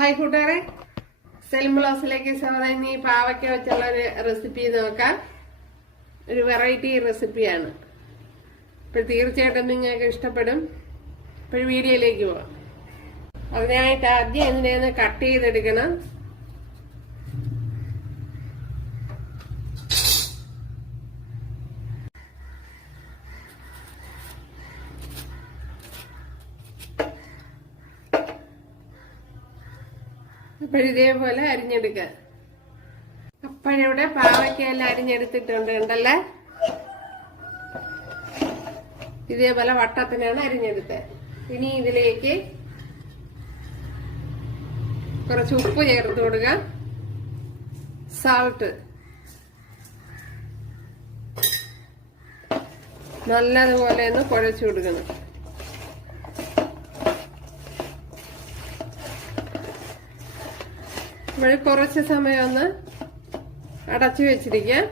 Hi കൂട്ടുകാരെ, സെലിം ബ്ലോഗ്സിലേക്ക് സ്വാഗതം. ഇനി പാവയ്ക്ക വെച്ചുള്ള ഒരു റെസിപ്പി നോക്കാം. ഒരു വെറൈറ്റി റെസിപ്പിയാണ്. അപ്പോൾ തീർച്ചയായിട്ടും നിങ്ങൾക്ക് ഇഷ്ടപ്പെടും. ഇപ്പോൾ വീഡിയോയിലേക്ക് പോവാം. അതിനായിട്ട് ആദ്യം ഇതിനെ കട്ട് ചെയ്തെടുക്കണം. അപ്പോഴിതേപോലെ അരിഞ്ഞെടുക്കുക. അപ്പോഴിവിടെ പാവയ്ക്കയെല്ലാം അരിഞ്ഞെടുത്തിട്ടുണ്ട് കണ്ടല്ലേ. ഇതേപോലെ വട്ടത്തിനാണ് അരിഞ്ഞെടുത്തത്. ഇനി ഇതിലേക്ക് കുറച്ച് ഉപ്പ് ചേർത്ത് കൊടുക്കുക. സാൾട്ട് നല്ലതുപോലെ ഒന്ന് കുഴച്ചു കൊടുക്കണം. ഇവിടെ കുറച്ച് സമയം ഒന്ന് അടച്ചു വെച്ചിരിക്കാം.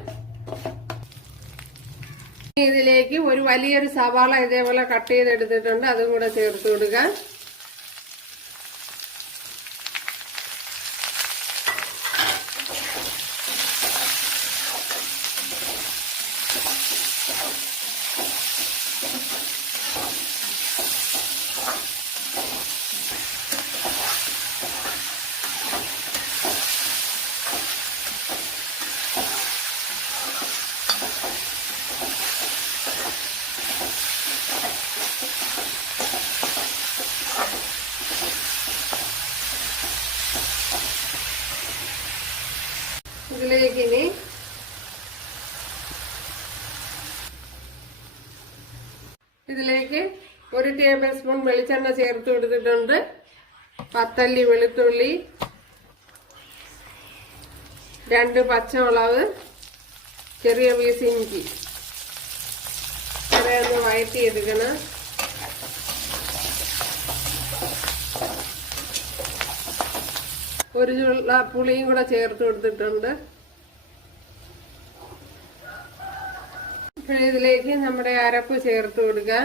ഇതിലേക്ക് ഒരു വലിയൊരു സവാള ഇതേപോലെ കട്ട് ചെയ്തെടുത്തിട്ടുണ്ട്, അതും കൂടെ ചേർത്ത് കൊടുക്കുക. ഇതിലേക്ക് ഇനി ഇതിലേക്ക് 1 ടേബിൾ സ്പൂൺ വെളിച്ചെണ്ണ ചേർത്ത് കൊടുത്തിട്ടുണ്ട്. 10 അല്ലി വെളുത്തുള്ളി, 2 പച്ചമുളക്, ചെറിയ പീസ് ഇഞ്ചി ഇതൊന്ന് വഴറ്റിയെടുക്കണം. ഒരു ചുള്ള പുളിയും കൂടെ ചേർത്ത് കൊടുത്തിട്ടുണ്ട്. ഇതിലേക്ക് നമ്മുടെ അരപ്പ് ചേർത്ത് കൊടുക്കുക.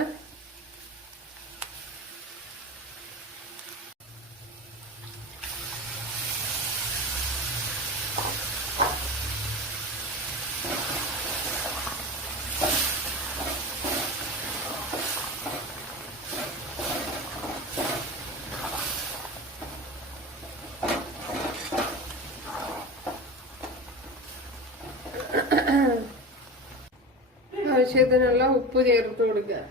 ആവശ്യത്തിനുള്ള ഉപ്പ് ചേർത്ത് കൊടുക്കുക.